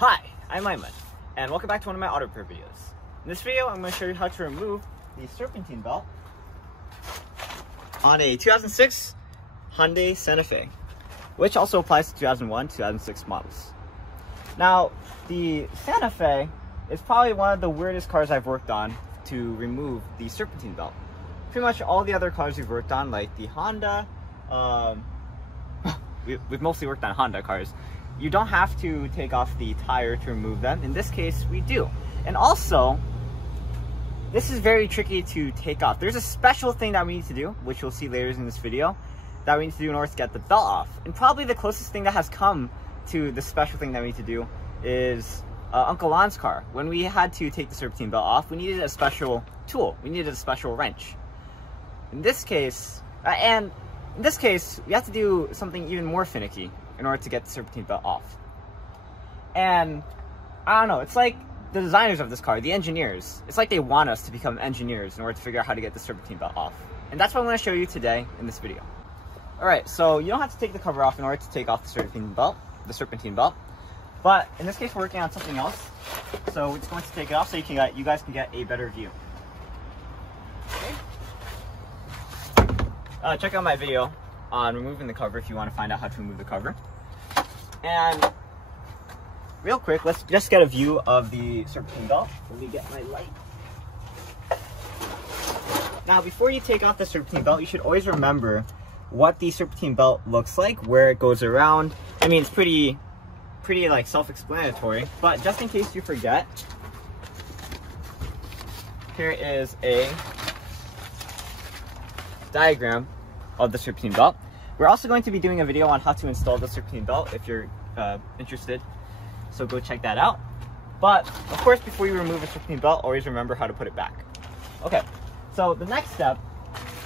Hi, I'm Aiman, and welcome back to one of my auto repair videos. In this video, I'm going to show you how to remove the Serpentine belt on a 2006 Hyundai Santa Fe, which also applies to 2001, 2006 models. Now, the Santa Fe is probably one of the weirdest cars I've worked on to remove the Serpentine belt. Pretty much all the other cars we've worked on, like the Honda, we've mostly worked on Honda cars. You don't have to take off the tire to remove them. In this case, we do. And also, this is very tricky to take off. There's a special thing that we need to do, which you'll see later in this video, that we need to do in order to get the belt off. And probably the closest thing that has come to the special thing that we need to do is Uncle Lon's car. When we had to take the Serpentine belt off, we needed a special tool. We needed a special wrench. In this case, we have to do something even more finicky in order to get the Serpentine belt off. And I don't know, it's like the designers of this car, the engineers, it's like they want us to become engineers in order to figure out how to get the Serpentine belt off. And that's what I'm going to show you today in this video. Alright, so you don't have to take the cover off in order to take off the Serpentine belt. But in this case, we're working on something else. So we're just going to take it off so you guys can get a better view. Okay. Check out my video on removing the cover if you want to find out how to remove the cover. And real quick, let's just get a view of the Serpentine belt. Let me get my light. Now, before you take off the Serpentine belt, you should always remember what the Serpentine belt looks like, where it goes around. I mean, it's pretty like self-explanatory, but just in case you forget, here is a diagram of the Serpentine belt. We're also going to be doing a video on how to install the Serpentine belt if you're interested, so go check that out. But of course, before you remove a Serpentine belt, always remember how to put it back. Okay, so the next step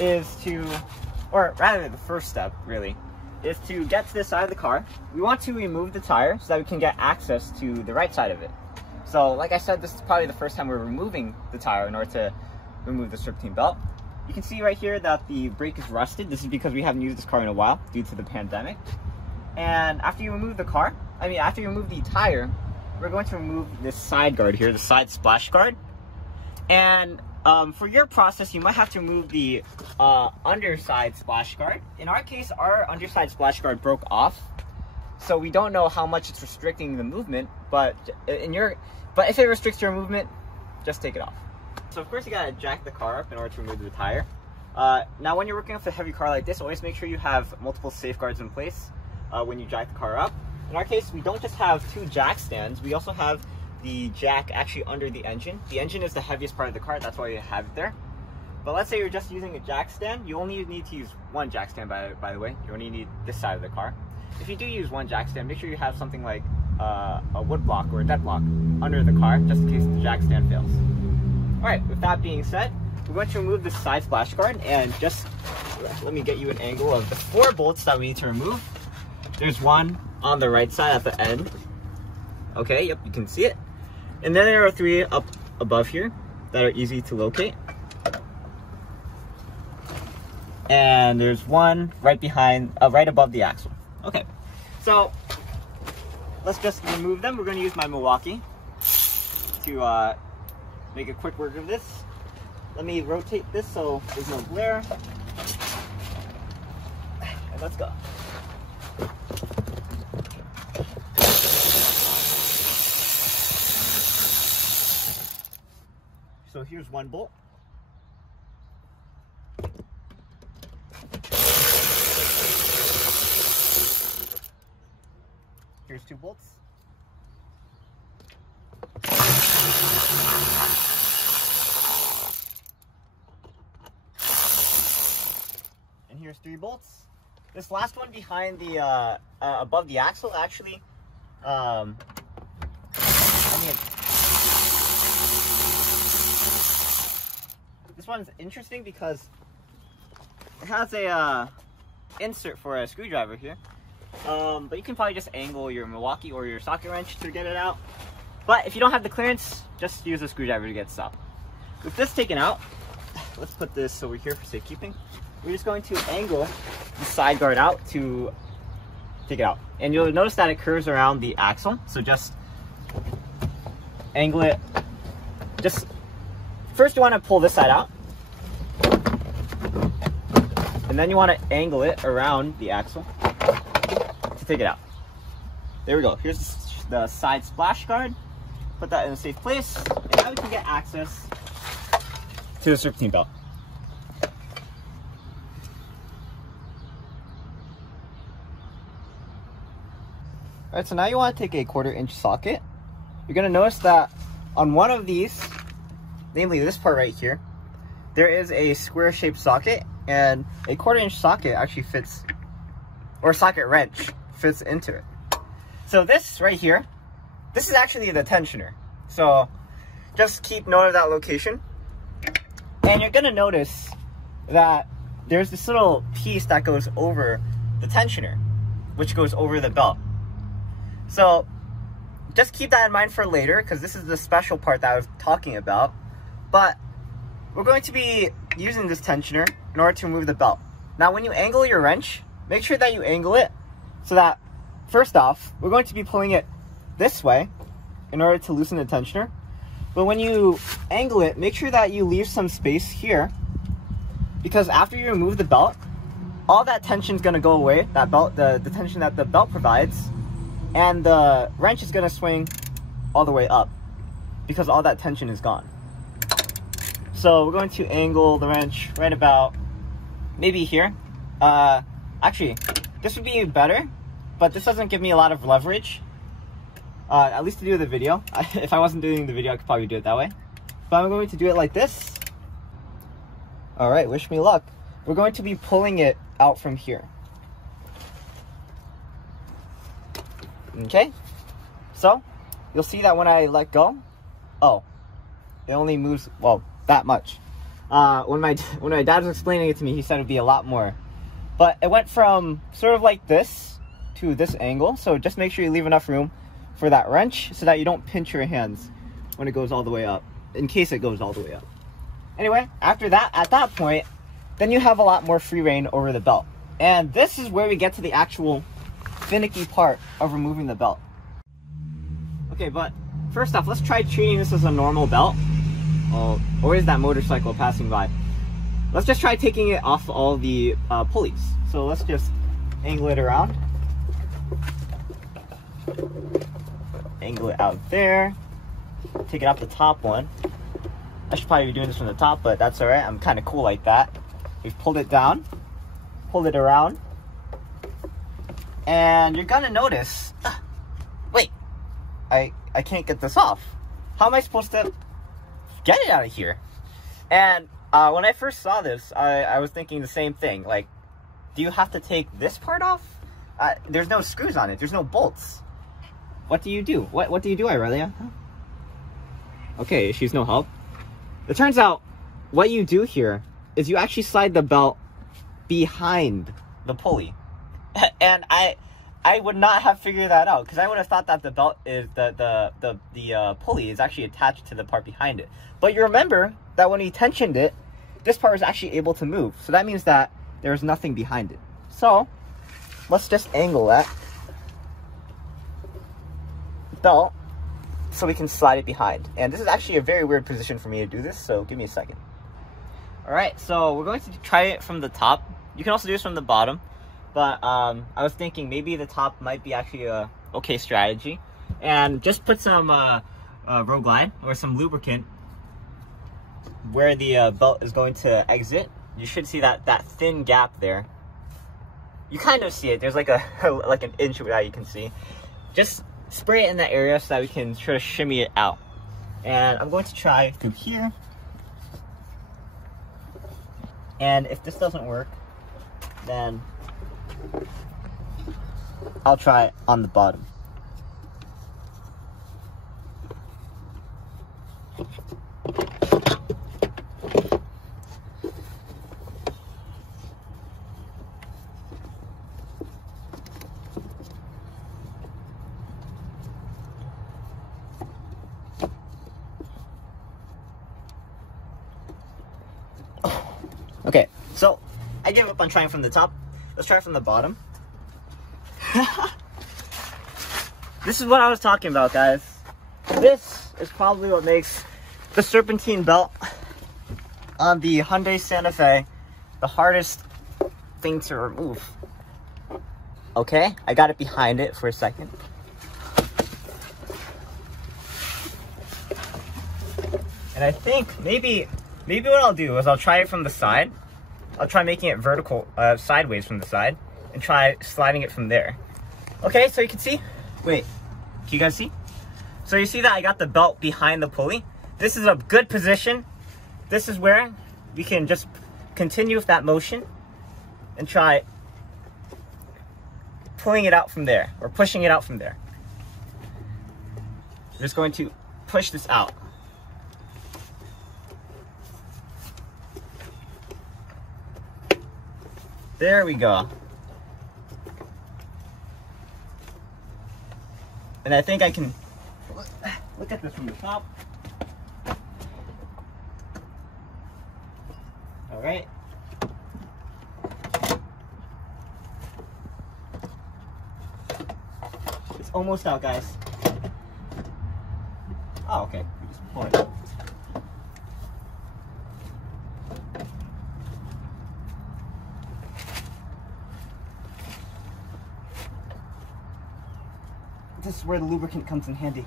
is or rather the first step really, is to get to this side of the car. We want to remove the tire so that we can get access to the right side of it. So like I said, this is probably the first time we're removing the tire in order to remove the Serpentine belt. You can see right here that the brake is rusted. This is because we haven't used this car in a while due to the pandemic. And after you remove the tire, we're going to remove this side guard here, the side splash guard. And for your process, you might have to remove the underside splash guard. In our case, our underside splash guard broke off, so we don't know how much it's restricting the movement. But if it restricts your movement, just take it off. So of course you gotta jack the car up in order to remove the tire. Now when you're working with a heavy car like this, always make sure you have multiple safeguards in place when you jack the car up. In our case, we don't just have two jack stands, we also have the jack actually under the engine. The engine is the heaviest part of the car, that's why you have it there. But let's say you're just using a jack stand, you only need to use one jack stand by the way. You only need this side of the car. If you do use one jack stand, make sure you have something like a wood block or a dead block under the car, just in case the jack stand fails. Alright, with that being said, we're going to remove this side splash guard, and just let me get you an angle of the 4 bolts that we need to remove. There's one on the right side at the end. Okay, yep, you can see it. And then there are 3 up above here that are easy to locate. And there's one right behind, right above the axle. Okay, so let's just remove them. We're going to use my Milwaukee to make a quick work of this. Let me rotate this so there's no glare. And let's go. So here's one bolt. Here's 2 bolts. And here's 3 bolts. This last one behind the above the axle actually this one's interesting because it has a insert for a screwdriver here. But you can probably just angle your Milwaukee or your socket wrench to get it out. But if you don't have the clearance, just use a screwdriver to get this out. With this taken out, let's put this over here for safekeeping. We're just going to angle the side guard out to take it out. And you'll notice that it curves around the axle. So just angle it. Just first you want to pull this side out, and then you want to angle it around the axle to take it out. There we go. Here's the side splash guard. Put that in a safe place, and now we can get access to the serpentine belt. Alright, so now you want to take a 1/4 inch socket. You're going to notice that on one of these, namely this part right here, there is a square shaped socket, and a 1/4 inch socket actually fits, or socket wrench fits into it. So this right here, this is actually the tensioner. So just keep note of that location. And you're going to notice that there's this little piece that goes over the tensioner, which goes over the belt. So just keep that in mind for later, because this is the special part that I was talking about. But we're going to be using this tensioner in order to remove the belt. Now when you angle your wrench, make sure that you angle it so that, first off, we're going to be pulling it this way in order to loosen the tensioner. But when you angle it, make sure that you leave some space here, because after you remove the belt, all that tension is going to go away, that belt, the tension that the belt provides, and the wrench is going to swing all the way up because all that tension is gone. So we're going to angle the wrench right about maybe here. Actually, this would be better, but this doesn't give me a lot of leverage, at least to do the video. If I wasn't doing the video, I could probably do it that way. But I'm going to do it like this. All right, wish me luck. We're going to be pulling it out from here. Okay, so you'll see that when I let go, oh, it only moves, well, that much. When my dad was explaining it to me, he said it'd be a lot more. But it went from sort of like this to this angle, so just make sure you leave enough room for that wrench so that you don't pinch your hands when it goes all the way up, in case it goes all the way up. Anyway, after that, at that point, then you have a lot more free reign over the belt. And this is where we get to the actual finicky part of removing the belt. Okay, but first off, let's try treating this as a normal belt. Oh, or is that motorcycle passing by? Let's just try taking it off all the pulleys. So let's just angle it around. Angle it out there. Take it off the top one. I should probably be doing this from the top, but that's alright. I'm kind of cool like that. We've pulled it down, pulled it around, and you're gonna notice, wait, I can't get this off. How am I supposed to get it out of here? And when I first saw this, I was thinking the same thing. Like, do you have to take this part off? There's no screws on it. There's no bolts. What do you do? What do you do, Aurelia? Okay, she's no help. It turns out what you do here is you actually slide the belt behind the pulley. And I would not have figured that out, because I would have thought that the belt is the pulley is actually attached to the part behind it. But you remember that when we tensioned it, this part was actually able to move. So that means that there's nothing behind it. So let's just angle that belt so we can slide it behind. And this is actually a very weird position for me to do this, so give me a second. Alright, so we're going to try it from the top. You can also do this from the bottom, but I was thinking maybe the top might be actually a okay strategy. And just put some Road Glide or some lubricant where the belt is going to exit. You should see that thin gap there. You kind of see it. There's like like an inch that you can see. Just spray it in that area so that we can try to shimmy it out. And I'm going to try through here. And if this doesn't work, then I'll try it on the bottom. Okay, so I gave up on trying from the top. Let's try from the bottom. This is what I was talking about, guys. this is probably what makes the Serpentine belt on the Hyundai Santa Fe the hardest thing to remove. Okay, I got it behind it for a second. And I think maybe what I'll do is I'll try it from the side. I'll try making it vertical, sideways from the side, and try sliding it from there. Okay, so you can see. Wait, can you guys see? So you see that I got the belt behind the pulley. This is a good position. This is where we can just continue with that motion and try pulling it out from there, or pushing it out from there. I'm just going to push this out. There we go. And I think I can look at this from the top. All right. It's almost out, guys. Oh, okay. We just pull it out. This is where the lubricant comes in handy.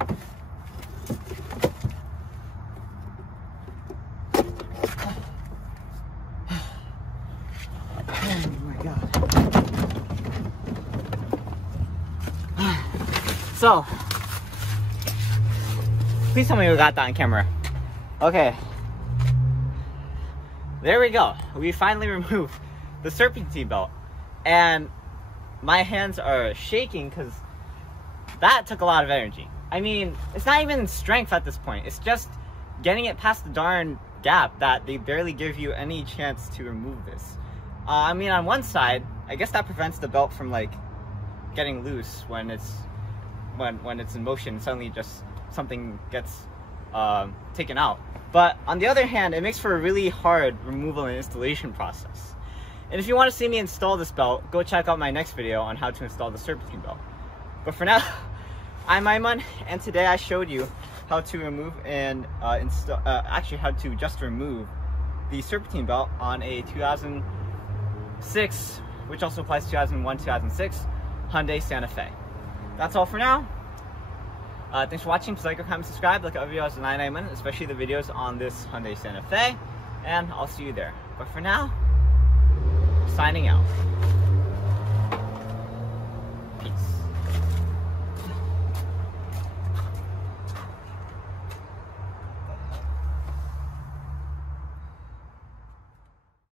Oh my God. So, please tell me we got that on camera. Okay. There we go. We finally removed the Serpentine belt. And my hands are shaking because that took a lot of energy. I mean, it's not even strength at this point. It's just getting it past the darn gap that they barely give you any chance to remove this. I mean, on one side, I guess that prevents the belt from like getting loose when it's in motion. Suddenly, just something gets taken out. But on the other hand, it makes for a really hard removal and installation process. And if you want to see me install this belt, go check out my next video on how to install the Serpentine belt. But for now, I'm Aiman, and today I showed you how to remove and actually how to just remove the Serpentine belt on a 2006, which also applies to 2001, 2006 Hyundai Santa Fe. That's all for now. Thanks for watching. Please like, comment, subscribe. Look at videos on EyeOnAiman, especially the videos on this Hyundai Santa Fe, and I'll see you there. But for now, signing out.